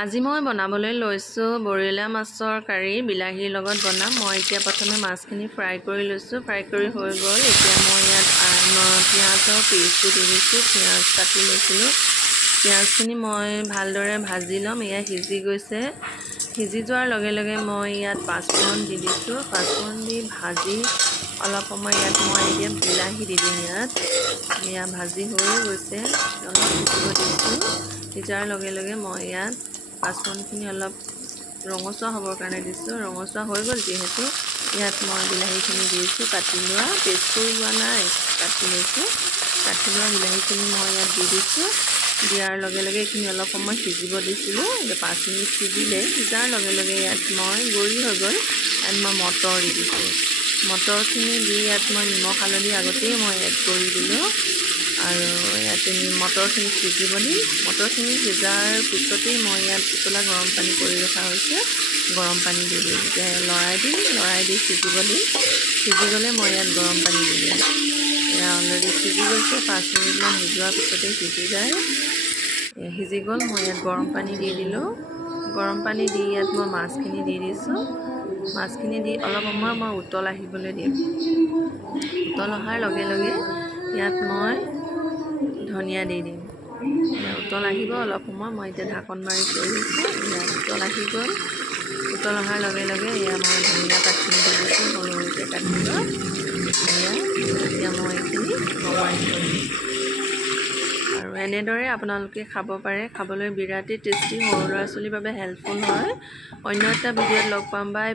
আজি মই বনাবলৈ লৈছোঁ বৰলীয়া মাছৰ কাৰী বিলাহীৰ লগত বনাম। মই এতিয়া প্ৰথমে মাছখিনি ফ্ৰাই কৰি লৈছোঁ। ফ্ৰাই কৰি হৈ গ'ল। এতিয়া মই ইয়াত পিঁয়াজৰ পেষ্টটো দি দিছোঁ। পিঁয়াজ কাটি লৈছিলোঁ। পিঁয়াজখিনি মই ভালদৰে ভাজি ল'ম। এয়া সিজি গৈছে। সিজি যোৱাৰ লগে লগে মই ইয়াত পাঁচফোৰণ দি দিছোঁ। পাঁচফোৰণ দি ভাজি অলপ সময় ইয়াত মই এতিয়া বিলাহী দি দিম। এয়া ভাজি হৈ গৈছে। অলপ সিজিব দিছোঁ। সিজাৰ লগে লগে মই ইয়াত পাঁচফোৰণখিনি অলপ ৰঙচুৱা হ'বৰ কাৰণে দিছোঁ। ৰঙচুৱা হৈ গ'ল যিহেতু ইয়াত মই বিলাহীখিনি দিছোঁ। কাটি লোৱা পেষ্ট কৰি লোৱা নাই, কাটি লৈছোঁ। কাটি লোৱা বিলাহীখিনি মই ইয়াত দি দিছোঁ। দিয়াৰ লগে লগে এইখিনি অলপ সময় সিজিব দিছিলোঁ। 5 মিনিট সিজিলে। সিজাৰ লগে লগে ইয়াত মই গুড়ি হৈ গ'ল। ইয়াত মই মটৰ দি দিছোঁ। মটৰখিনি দি ইয়াত মই নিমখ হালধি আগতেই মই এড কৰি দিলোঁ। আৰু ইয়াতে মটৰখিনি সিজিব দিম। মটৰখিনি সিজাৰ পিছতেই মই ইয়াত উতলা গৰম পানী কৰি ৰখা হৈছে। গৰম পানী দি দিম। এতিয়া লৰাই দি সিজিব দিম। সিজি গ'লে মই ইয়াত গৰম পানী দি দিম। এয়া অলৰেডি সিজি গৈছে। 5 মিনিটমান সিজোৱাৰ পিছতেই সিজি যায়। সিজি গ'ল। মই ইয়াত গৰম পানী দি দিলোঁ। গৰম পানী দি ইয়াত মই মাছখিনি দি দিছোঁ। মাছখিনি দি অলপ সময় মই উতল আহিবলৈ দিম। উতল অহাৰ লগে লগে ইয়াত মই ধনিয়া দি দিম। উতল আহিব অলপ সময়। মই এতিয়া ঢাকন মাৰি থৈ দিছোঁ। ইয়াত উতল আহি গ'ল। উতল অহাৰ লগে লগে এয়া মই ধনিয়া পাতখিনি দি দিছোঁ। সৰু সৰুকৈ কাটি লোৱা। এতিয়া মই এইখিনি নমাই থৈ দিম। আৰু এনেদৰে আপোনালোকে খাব পাৰে। খাবলৈ বিৰাটেই টেষ্টি, সৰু ল'ৰা ছোৱালীৰ বাবে হেল্পফুল হয়। অন্য এটা ভিডিঅ'ত লগ পাম। বাই।